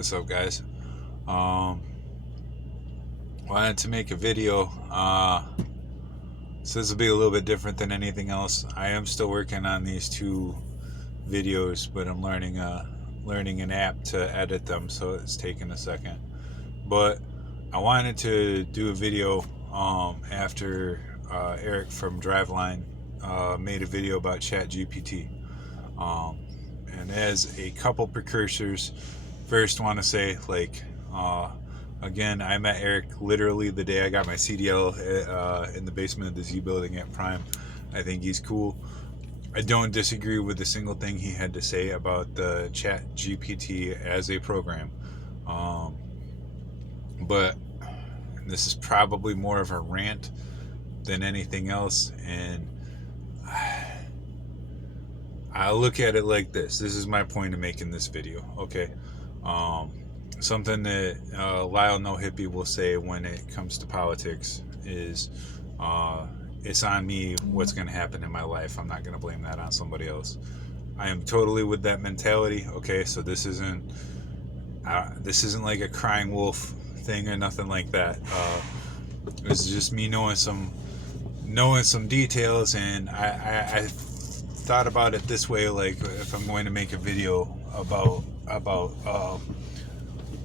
what's up, guys? Um, Wanted to make a video. So this will be a little bit different than anything else. I am still working on these two videos, but I'm learning an app to edit them, so it's taking a second. But I wanted to do a video after Eric from Driveline made a video about ChatGPT. Um, and as a couple precursors, first want to say uh, again, I met Eric literally the day I got my CDL in the basement of the Z building at Prime. I think he's cool. I don't disagree with a single thing he had to say about the Chat GPT as a program. Um, but this is probably more of a rant than anything else. And I look at it like this. This is my point of making this video. Okay. Um, Something that Lyle No Hippie will say when it comes to politics is it's on me what's going to happen in my life. I'm not going to blame that on somebody else. I am totally with that mentality. Okay, so this isn't like a crying wolf thing or nothing like that. It's just me knowing some details, and I thought about it this way: like if I'm going to make a video about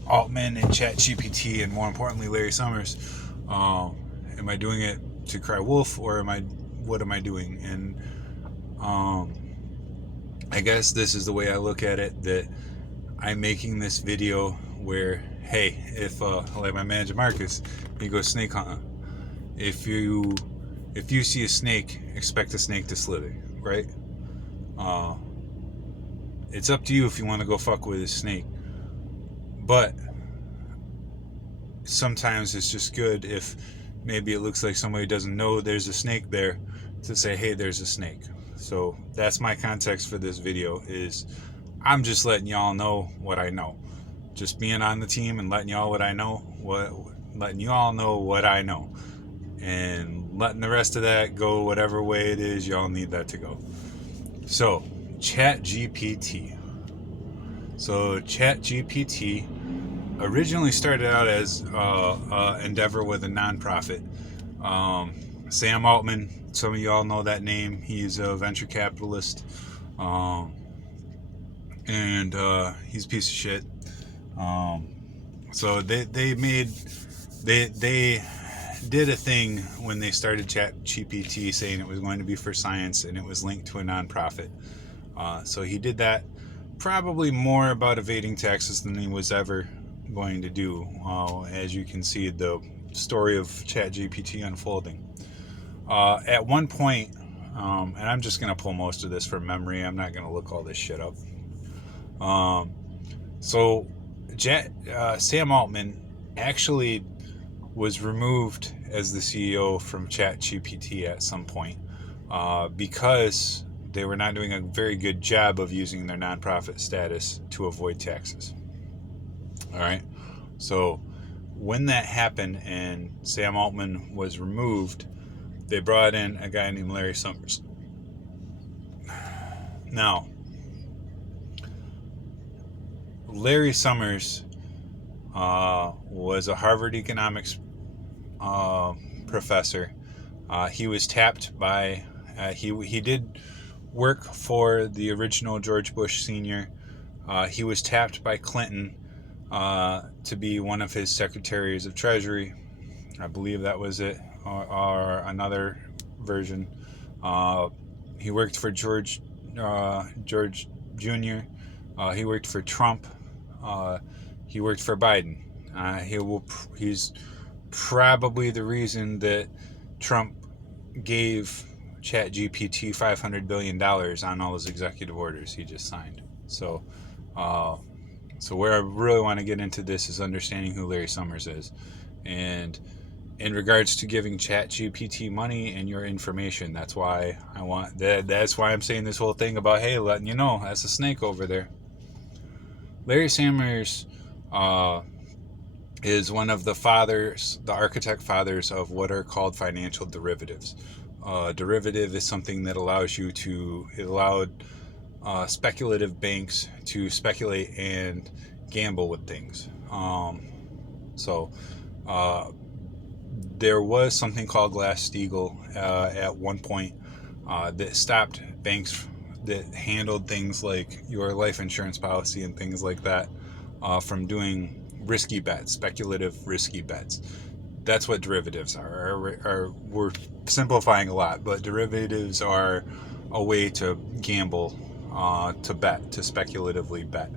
Altman and ChatGPT, and more importantly Larry Summers, am I doing it to cry wolf, or what am I doing? And I guess this is the way I look at it, that I'm making this video where, hey, if like my manager Marcus, he goes snake hunting. If you see a snake, expect a snake to slither, right? It's up to you if you want to go fuck with a snake. But sometimes it's just good if maybe it looks like somebody doesn't know there's a snake there to say, hey, there's a snake. So that's my context for this video, is I'm just letting y'all know what I know. Just being on the team and letting y'all letting you all know what I know. And letting the rest of that go whatever way it is y'all need that to go. So, ChatGPT. So ChatGPT originally started out as endeavor with a nonprofit. Sam Altman, some of y'all know that name. He's a venture capitalist, and he's a piece of shit. So they did a thing when they started ChatGPT, saying it was going to be for science and it was linked to a nonprofit. So he did that, probably more about evading taxes than he was ever going to do, as you can see the story of ChatGPT unfolding. At one point, and I'm just going to pull most of this from memory, I'm not going to look all this shit up. So Sam Altman actually was removed as the CEO from ChatGPT at some point because they were not doing a very good job of using their nonprofit status to avoid taxes. All right. So when that happened and Sam Altman was removed, they brought in a guy named Larry Summers. Now, Larry Summers was a Harvard economics professor. He was tapped by, he did work for the original George Bush Sr. He was tapped by Clinton to be one of his secretaries of Treasury. I believe that was it, or another version. He worked for George Jr. He worked for Trump. He worked for Biden. He's probably the reason that Trump gave ChatGPT $500 billion on all his executive orders he just signed. So where I really want to get into this is understanding who Larry Summers is. And in regards to giving ChatGPT money and your information, that's why that's why I'm saying this whole thing about, hey, letting you know, that's a snake over there. Larry Summers is one of the architect fathers of what are called financial derivatives. Derivative is something that allowed speculative banks to speculate and gamble with things. So there was something called Glass-Steagall at one point that stopped banks that handled things like your life insurance policy and things like that from doing risky bets, speculative risky bets. That's what derivatives are. We're simplifying a lot, but derivatives are a way to gamble, to bet, to speculatively bet.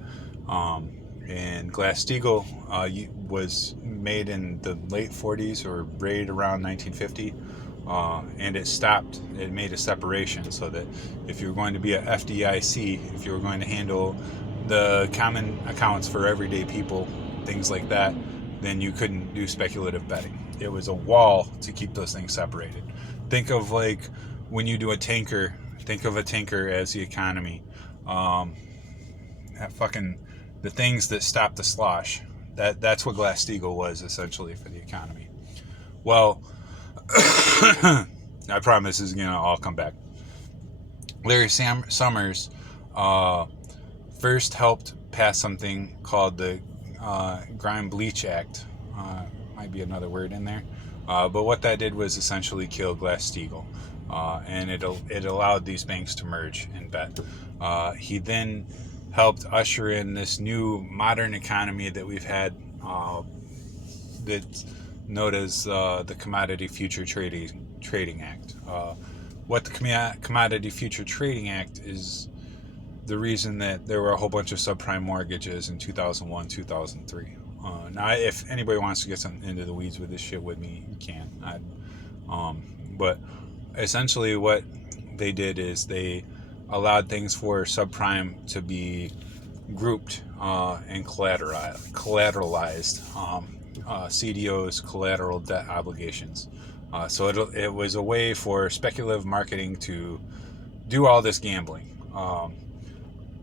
Um, and Glass-Steagall was made in the late 40s or right around 1950. And it stopped. It made a separation so that if you were going to be a FDIC, if you were going to handle the common accounts for everyday people, things like that, then you couldn't do speculative betting. It was a wall to keep those things separated. Think of like when you do a tanker. Think of a tanker as the economy. That fucking the things that stop the slosh. That's what Glass-Steagall was essentially for the economy. Well, I promise this is gonna all come back. Larry Summers first helped pass something called the Grime Bleach Act. Might be another word in there. But what that did was essentially kill Glass-Steagall. And it allowed these banks to merge and bet. He then helped usher in this new modern economy that we've had that's known as the Commodity Future Trading Act. What the Commodity Future Trading Act is the reason that there were a whole bunch of subprime mortgages in 2001, 2003. Now, if anybody wants to get into the weeds with this shit with me, you can. But essentially what they did is they allowed things for subprime to be grouped and collateralized. CDOs, collateral debt obligations. So it was a way for speculative marketing to do all this gambling.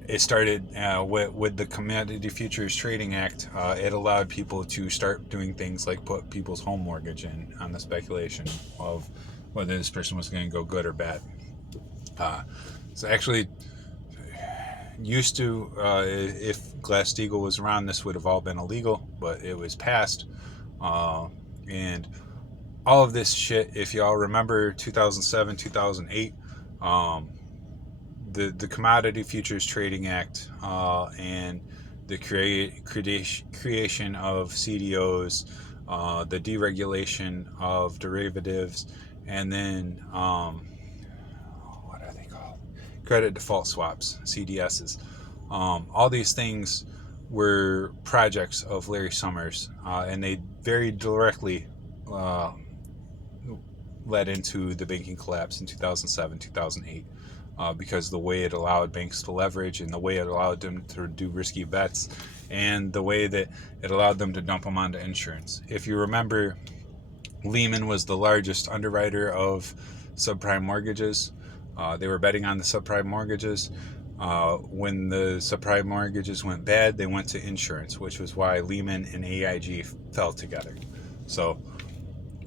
It started with the Commodity Futures Trading Act. It allowed people to start doing things like put people's home mortgage in on the speculation of whether this person was going to go good or bad. So actually, used to, if Glass-Steagall was around, this would have all been illegal, but it was passed. And all of this shit, if y'all remember 2007, 2008, the Commodity Futures Trading Act and the creation of CDOs, the deregulation of derivatives, and then what are they called? Credit default swaps, CDSs. All these things were projects of Larry Summers, and they very directly led into the banking collapse in 2007, 2008. Because the way it allowed banks to leverage and the way it allowed them to do risky bets and the way that it allowed them to dump them onto insurance. If you remember, Lehman was the largest underwriter of subprime mortgages. They were betting on the subprime mortgages. When the subprime mortgages went bad, they went to insurance, which was why Lehman and AIG fell together. So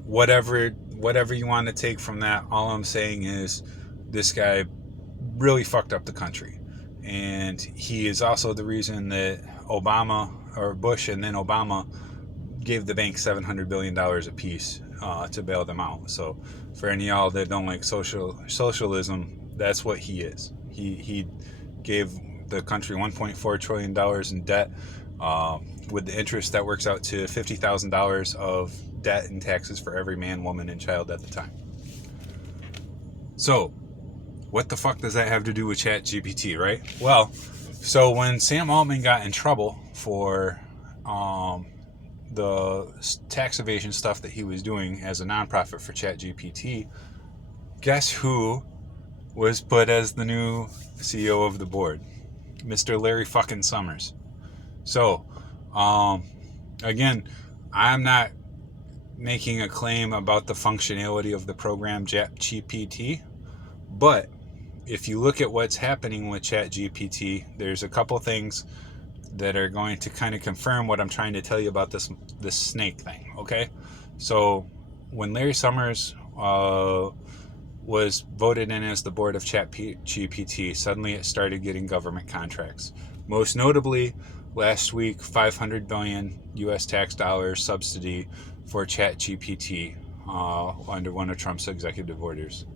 whatever you want to take from that, all I'm saying is this guy really fucked up the country, and he is also the reason that Obama, or Bush and then Obama, gave the bank $700 billion apiece to bail them out. So for any of y'all that don't like socialism, that's what he is. He gave the country $1.4 trillion in debt, with the interest that works out to $50,000 of debt and taxes for every man, woman, and child at the time. So what the fuck does that have to do with ChatGPT, right? Well, so when Sam Altman got in trouble for the tax evasion stuff that he was doing as a nonprofit for ChatGPT, guess who was put as the new CEO of the board? Mr. Larry fucking Summers. So, again, I'm not making a claim about the functionality of the program ChatGPT, but if you look at what's happening with ChatGPT, there's a couple things that are going to kind of confirm what I'm trying to tell you about this snake thing, okay? So when Larry Summers was voted in as the board of ChatGPT, suddenly it started getting government contracts. Most notably, last week, 500 billion U.S. tax dollars subsidy for ChatGPT under one of Trump's executive orders.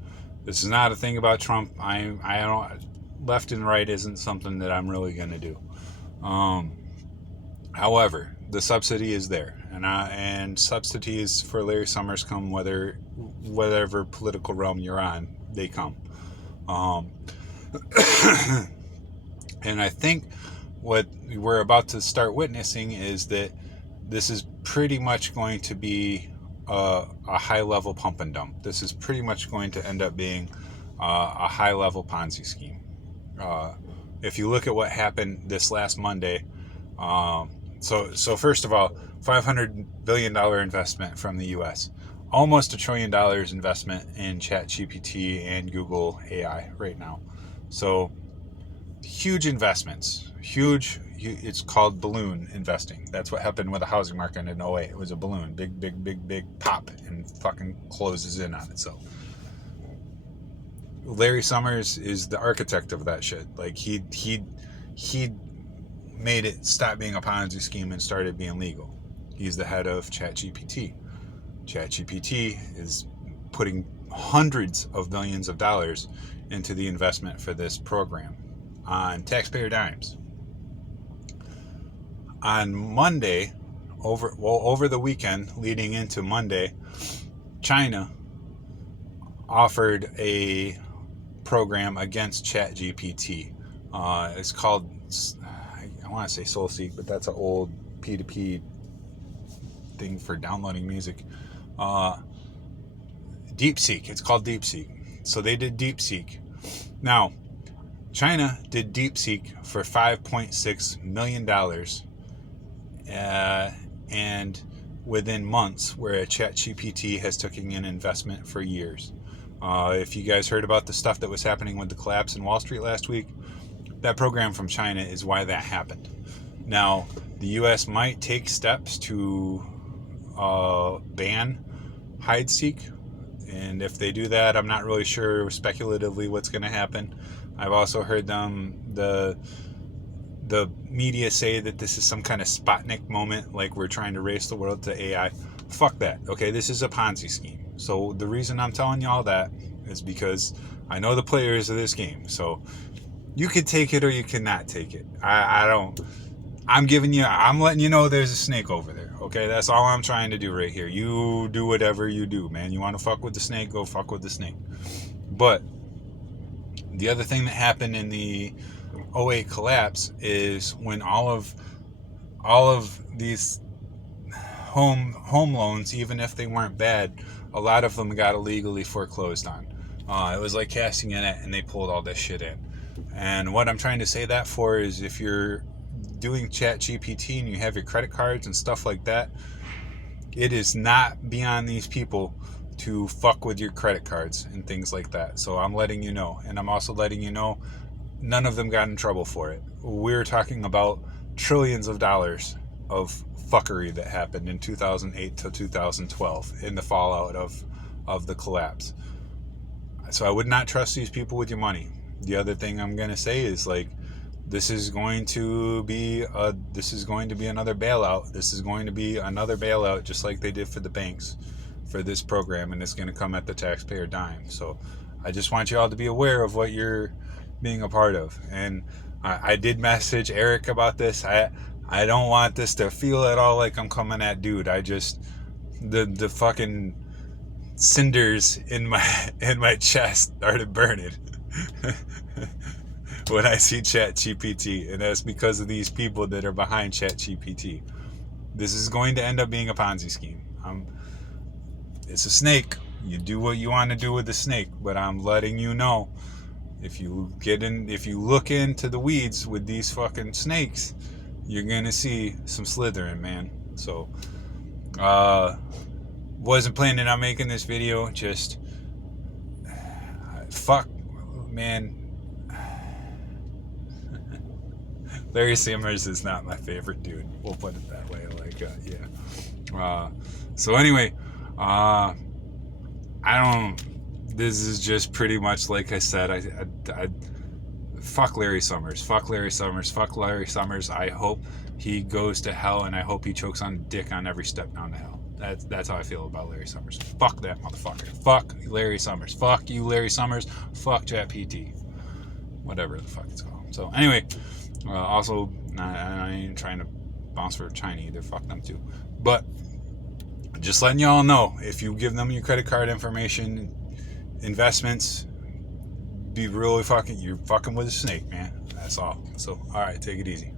This is not a thing about Trump. I don't. Left and right isn't something that I'm really gonna do. However, the subsidy is there, and subsidies for Larry Summers come whatever political realm you're on, they come. And I think what we're about to start witnessing is that this is pretty much going to be a high-level pump and dump. This is pretty much going to end up being a high-level Ponzi scheme. If you look at what happened this last Monday, so first of all, $500 billion investment from the U.S., almost $1 trillion investment in ChatGPT and Google AI right now. So huge investments, huge. It's called balloon investing. That's what happened with the housing market in 08. It was a balloon, big pop, and fucking closes in on itself. Larry Summers is the architect of that shit. Like he made it stop being a Ponzi scheme and started being legal. He's the head of ChatGPT. ChatGPT is putting hundreds of millions of dollars into the investment for this program on taxpayer dimes. On Monday, over the weekend leading into Monday, China offered a program against ChatGPT. It's called, I want to say SoulSeek, but that's an old P2P thing for downloading music. DeepSeek. It's called DeepSeek. So they did DeepSeek. Now, China did DeepSeek for $5.6 million, and within months, where ChatGPT has taken an investment for years. If you guys heard about the stuff that was happening with the collapse in Wall Street last week, that program from China is why that happened. Now, the U.S. might take steps to ban hide-seek, and if they do that, I'm not really sure speculatively what's going to happen. I've also heard the media say that this is some kind of Sputnik moment, like we're trying to race the world to AI. Fuck that. Okay, this is a Ponzi scheme. So the reason I'm telling you all that is because I know the players of this game. So you could take it or you cannot take it. I don't. I'm letting you know there's a snake over there. Okay, that's all I'm trying to do right here. You do whatever you do, man. You want to fuck with the snake, go fuck with the snake. But the other thing that happened in the 08 collapse is when all of these home loans, even if they weren't bad, a lot of them got illegally foreclosed on. It was like casting a net, and they pulled all this shit in. And what I'm trying to say that for is, if you're doing ChatGPT and you have your credit cards and stuff like that, it is not beyond these people to fuck with your credit cards and things like that. So I'm letting you know, and I'm also letting you know none of them got in trouble for it. We're talking about trillions of dollars of fuckery that happened in 2008 to 2012 in the fallout of the collapse. So I would not trust these people with your money. The other thing I'm going to say is, like, this is going to be another bailout. This is going to be another bailout, just like they did for the banks for this program, and it's going to come at the taxpayer dime. So I just want you all to be aware of what you're being a part of. And I did message Eric about this. I don't want this to feel at all like I'm coming at dude. I just, the fucking cinders in my chest started burning when I see ChatGPT, and that's because of these people that are behind ChatGPT. This is going to end up being a Ponzi scheme. It's a snake. You do what you want to do with the snake, but I'm letting you know, if you look into the weeds with these fucking snakes, you're gonna see some slithering, man. So, wasn't planning on making this video. Just fuck, man. Larry Summers is not my favorite dude. We'll put it that way. Like, yeah. So anyway, I don't. This is just pretty much like I said. I fuck Larry Summers. Fuck Larry Summers. Fuck Larry Summers. I hope he goes to hell, and I hope he chokes on dick on every step down to hell. That's how I feel about Larry Summers. Fuck that motherfucker. Fuck Larry Summers. Fuck you, Larry Summers. Fuck GPT. Whatever the fuck it's called. So anyway, also, I ain't trying to bounce for China either. Fuck them too. But just letting y'all know, if you give them your credit card information, investments, be really fucking, you're fucking with a snake, man. That's all. So, all right, take it easy.